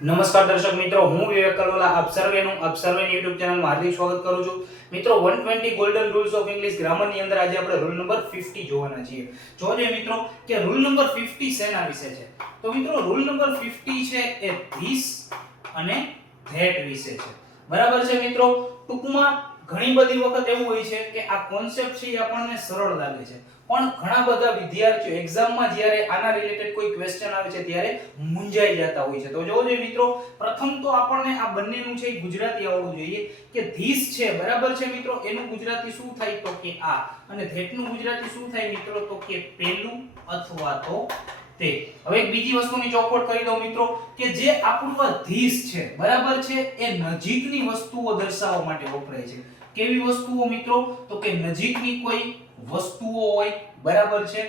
નમસ્કાર દર્શક મિત્રો, હું વિવેક કલોલા આપ સર્વેની YouTube ચેનલમાં હાર્દિક સ્વાગત કરું છું. મિત્રો 120 ગોલ્ડન રૂલ્સ ઓફ ઇંગ્લિશ ગ્રામરની અંદર આજે આપણે રૂલ નંબર 50 જોવાના છીએ. જોજો મિત્રો કે રૂલ નંબર 50 શેના વિશે છે. તો મિત્રો રૂલ નંબર 50 છે એ ધીસ અને ધેટ વિશે છે. બરાબર છે મિત્રો. ટૂંકમાં ઘણી બધી વખત એવું હોય છે કે આ કોન્સેપ્ટ છે એ આપણને સરળ લાગે છે, પણ ઘણા બધા વિદ્યાર્થીઓ એક્ઝામમાં જ્યારે આના રિલેટેડ કોઈ ક્વેશ્ચન આવે છે ત્યારે મૂંઝાઈ જતા હોય છે. તો જોજો મિત્રો, પ્રથમ તો આપણને આ બંનેનું છે ગુજરાતી આવડવું જોઈએ કે ધીસ છે, બરાબર છે મિત્રો, એનું ગુજરાતી શું થાય તો કે આ, અને ધેટનું ગુજરાતી શું થાય મિત્રો તો કે પેલું અથવા તો તે. હવે એક બીજી વસ્તુની ચોખવટ કરી દઉં મિત્રો કે જે આપણું આ ધીસ છે, બરાબર છે, એ નજીકની વસ્તુઓ દર્શાવવા માટે વપરાય છે. કેવી વસ્તુઓ મિત્રો તો કે નજીકની કોઈ વસ્તુઓ હોય, બરાબર છે,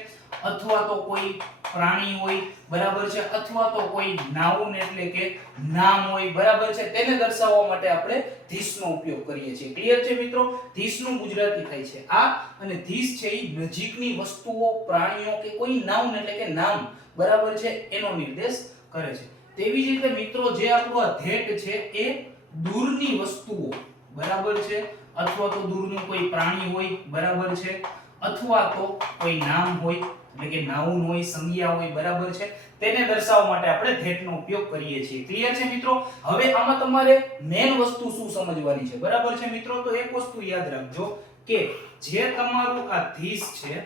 અથવા તો કોઈ પ્રાણી હોય, બરાબર છે, અથવા તો કોઈ નાઉન એટલે કે નામ હોય, બરાબર છે, તેને દર્શાવવા માટે આપણે ધીસ નો ઉપયોગ કરીએ છીએ. ક્લિયર છે મિત્રો? ધીસ નું ગુજરાતી થાય છે આ, અને ધીસ છે એ નજીકની વસ્તુઓ, પ્રાણીઓ કે કોઈ નાઉન એટલે કે નામ, બરાબર છે, એનો નિર્દેશ કરે છે. તેવી જ રીતે મિત્રો જે આપણું આ ધેટ છે એ દૂરની વસ્તુઓ, બરાબર છે, અથવા તો દૂરનું કોઈ પ્રાણી હોય, બરાબર છે, અથવા તો કોઈ નામ હોય એટલે કે નાઉન હોય, સંજ્ઞા હોય, બરાબર છે, તેને દર્શાવવા માટે આપણે ધેટ નો ઉપયોગ કરીએ છીએ. ક્લિયર છે મિત્રો? હવે આમાં તમારે મેઈન વસ્તુ શું સમજવાની છે, બરાબર છે મિત્રો? તો એક વસ્તુ યાદ રાખજો કે જે તમારું આ ધીસ છે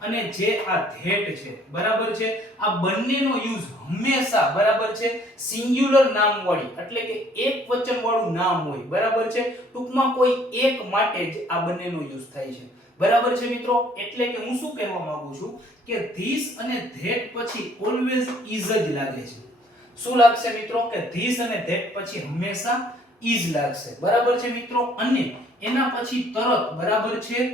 અને જે આ ધેટ છે, બરાબર છે, આ બંનેનો યુઝ હંમેશા, બરાબર છે, સિંગ્યુલર નામ વાળી એટલે કે એક વચન વાળું નામ હોય, બરાબર છે, ટૂંકમાં કોઈ એક માટે જ આ બંનેનો યુઝ થાય છે. બરાબર છે મિત્રો? એટલે કે હું શું કહેવા માંગુ છું કે ધીસ અને ધેટ પછી ઓલવેઝ ઇઝ જ લાગે છે. શું લાગશે મિત્રો? કે ધીસ અને ધેટ પછી હંમેશા ઇઝ લાગશે, બરાબર છે મિત્રો? અને એના પછી તરત, બરાબર છે,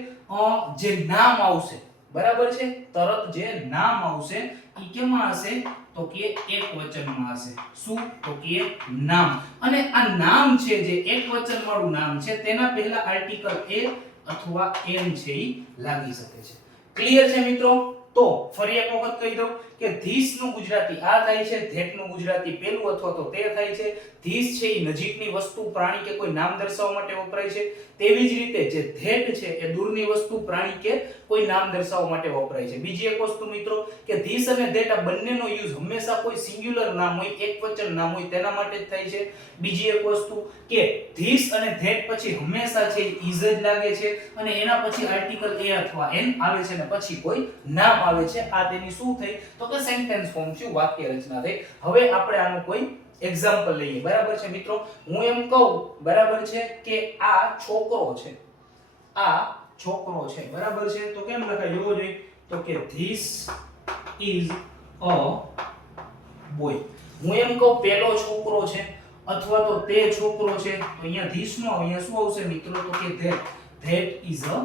જે નામ આવશે, બરાબર છે, તરત જે નામ આવશે ઈ કેમાં હશે તો કે એક વચનમાં હશે. શું તો કે નામ. અને આ નામ છે જે એક વચન વાળું નામ છે તેના પહેલા આર્ટિકલ એ અથવા એન છે ઈ લાગી શકે છે. ક્લિયર છે મિત્રો? તો ફરી એક વખત કહી દઉં કે ધીસ નું ગુજરાતી આ થાય છે, ધેટ નું ગુજરાતી પેલું અથવા તો તે થાય છે. ધીસ છે એ નજીકની વસ્તુ, પ્રાણી કે કોઈ નામ દર્શાવવા માટે વપરાય છે. તેવી જ રીતે જે ધેટ છે એ દૂરની વસ્તુ, પ્રાણી કે કોઈ નામ દર્શાવવા માટે વપરાય છે. બીજી એક વસ્તુ મિત્રો કે ધીસ અને ધેટ આ બંનેનો યુઝ હંમેશા કોઈ સિંગ્યુલર નામ હોય, એકવચન નામ હોય તેના માટે જ થાય છે. બીજી એક વસ્તુ કે ધીસ અને ધેટ પછી હંમેશા છે ઇઝ જ લાગે છે, અને એના પછી આર્ટિકલ એ અથવા એન આવે છે અને પછી કોઈ નામ આવે છે. આ તેની શું થઈ તો કે સેન્ટેન્સ ફોર્મ છે, વાક્ય રચના થઈ. હવે આપણે આનું કોઈ એક્ઝામ્પલ લઈએ, બરાબર છે મિત્રો? હું એમ કહું, બરાબર છે, કે આ છોકરો છે, આ છોકરો છે, બરાબર છે, તો કેમ લખાય જોવો જોઈએ તો કે ધીસ ઇઝ અ બોય. હું એમ કહું પેલો છોકરો છે અથવા તો તે છોકરો છે, તો અહીંયા ધીસ નો અહીંયા શું આવશે મિત્રો તો કે ધેટ ઇઝ અ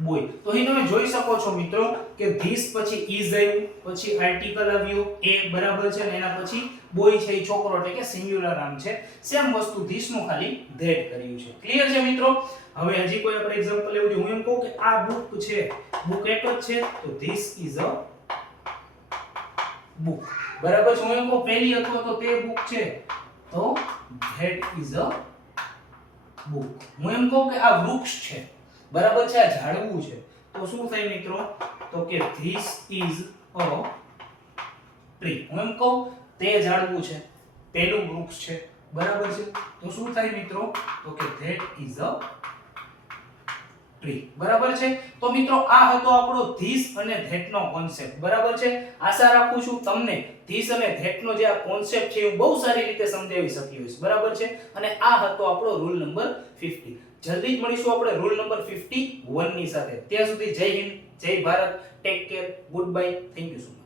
બોય. તો અહીં તમે જોઈ શકો છો મિત્રો કે ધીસ પછી ઇઝ આવ્યું, પછી આર્ટિકલ આવ્યું એ, બરાબર છે, અને એના પછી બોય છે એ છોકરો એટલે કે સિંગ્યુલર નામ છે. સેમ વસ્તુ ધીસ નું ખાલી ધેટ કર્યું છે. ક્લિયર છે મિત્રો? હવે હજી કોઈ આપણે એક્ઝામ્પલ લેવું છે. હું એમ કહું કે આ બુક છે, બુક એક જ છે, તો ધીસ ઇઝ અ બુક, બરાબર છે. હું એમ કહું પેલી અથવા તો તે બુક છે, તો ધેટ ઇઝ અ બુક. હું એમ કહું કે આ વૃક્ષ છે, બરાબર છે, આ ઝાડવું છે, તો શું થાય મિત્રો તો કે ધીસ ઇઝ અ ટ્રી. હું એમ કહું તે ઝાડવું છે, પેલું વૃક્ષ છે, બરાબર છે, તો શું થાય મિત્રો તો કે ધેટ ઇઝ અ ટ્રી. બરાબર છે? તો મિત્રો આ હતો આપણો ધીસ અને ધેટ નો કોન્સેપ્ટ, બરાબર છે. આશા રાખું છું તમને ધીસ અને ધેટ નો જે આ કોન્સેપ્ટ છે એ બહુ સારી રીતે સમજાવી શક્યો છે, બરાબર છે. અને આ હતો આપણો રૂલ નંબર 50. જલ્દી જ મળીશું આપણે રૂલ નંબર 51 ની સાથે. ત્યાં સુધી જય હિન્દ, જય Bharat, take care, good bye, thank you so much.